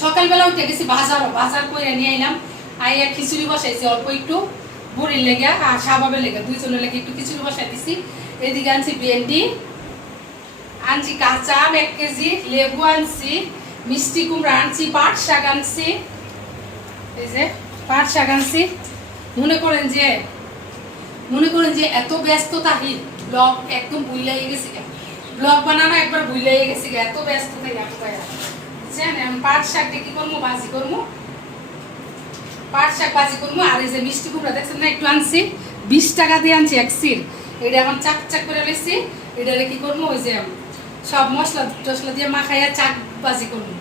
সকালবেলা উঠে গেছি বাজার করে নিয়ে এলাম। আইয়া খিচুড়ি বসাইছি অল্প একটু, বুড়ির লেগে আর শাহবাবের লেগে, দুইজনের লেগে একটু খিচুড়ি বসাই দিছি। এদিকে আনছি ভেন্ডি, আনছি কাঁচা আম 1 কেজি, লেবু আনছি, মিষ্টি কুমড়া আনছি, পাট শাক আনছি। এই যে পাট শাক আনছি। মনে করেন যে এত ব্যস্ত থাকি, ব্লগ একদম ভুলে গেছি, ব্লগ বানানো একবার ভুলে গেছি, এত ব্যস্ত থাকি। বুঝছেন, পাট শাক দিয়ে কি করবো, ভাজি করবো, পাট শাক ভাজি করবো। আর এই যে মিষ্টি কুমড়া দেখছেন না, একটু আনছি, 20 টাকা দিয়ে আনছি 1 সির। এটা এখন চাক চাক করে লেছি। এটারে কি করবো, ওই যে সব মশলা টসলা দিয়ে মাখাইয়া চাক ভাজি করবো।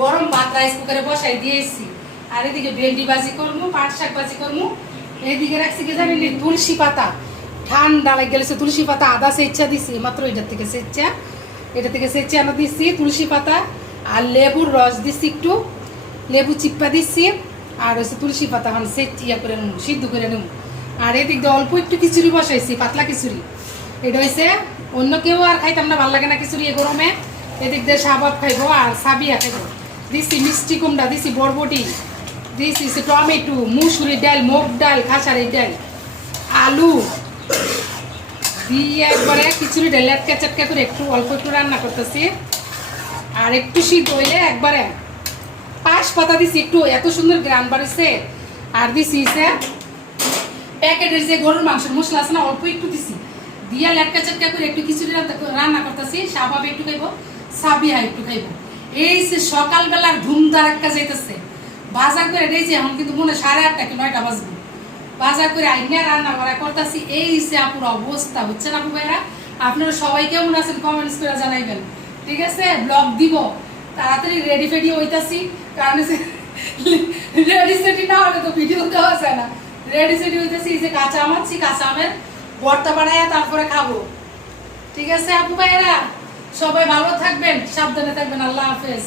গরম ভাত রাইস কুকারে বসাই দিয়েছি। আর এদিকে ভেন্ডি ভাজি করবো, পাট শাক ভাজি করবো। এইদিকে রাখছি কি জানেন, তুলসী পাতা, ঠান্ডা লাগে গেলেছে, তুলসী পাতা আদা সেচ্ছা দিছি মাত্র, এটা থেকে সেচ্ছা আনা দিচ্ছি তুলসী পাতা। আর লেবুর রস দিচ্ছি, একটু লেবু চিপ্পা দিচ্ছি। আর হচ্ছে তুলসী পাতা এখন সেচিয়া করে নেব, সিদ্ধ করে নেব। আর এদিক দিয়ে অল্প একটু খিচুড়ি বসাইছি, পাতলা খিচুড়ি। এটা হয়েছে অন্য কেউ আর খাইতাম না, ভালো লাগে না খিচুড়ি গরমে। এদিক দিয়ে শাহবাব খাইবো আর সাবিয়া খাইবো। দিচ্ছি মিষ্টি কুমড়া, দিচ্ছি বরবটি, দিচ্ছি টমেটো, মুসুরির ডাল, মুগ ডাল, খাসারির ডাল, আলু দিয়ে একবারে খিচুড়িটা লেটকা চেটকা করে একটু অল্প একটু রান্না করতেছি। আর একটু সিদ্ধ হইলে একবারে পাঁচ পাতা দিছি, একটু এত সুন্দর গ্রান বাড়িছে। আর দিছি প্যাকেটের যে গরুর মাংসের মশলা আছে না, অল্প একটু দিছি, দিয়া লেটকা চেটকা করে একটু খিচুড়ি রান্না করতেছি। শাহবাবে একটু খাইবো, সাবিয়া একটু খাইবো। এই যে সকালবেলার ধুমধারাক্কা যাইতেছে। বাজার করে দিয়েছি, এখন কিন্তু মনে 8:30 কি 9টা বাজবে। বাজার করে আইনা রান্না করা করতেছি। এই যে আপুর অবস্থা হচ্ছে না, আপু ভাইরা আপনারা সবাই কেমন আছেন কমেন্টস করে জানাইবেন, ঠিক আছে? ব্লগ দিব তাড়াতাড়ি, রেডি ফেডি হইতাছি, কারণ রেডি সেডি না হলে তো ভিডিও দেওয়া যায় না। রেডি সেডি হইতাছি, এই যে কাঁচা আম আনছি, কাঁচা আমের ভর্তা বানাইয়া তারপরে খাবো, ঠিক আছে? আপু ভাইরা সবাই ভালো থাকবেন, সাবধানে থাকবেন। আল্লাহ হাফেজ।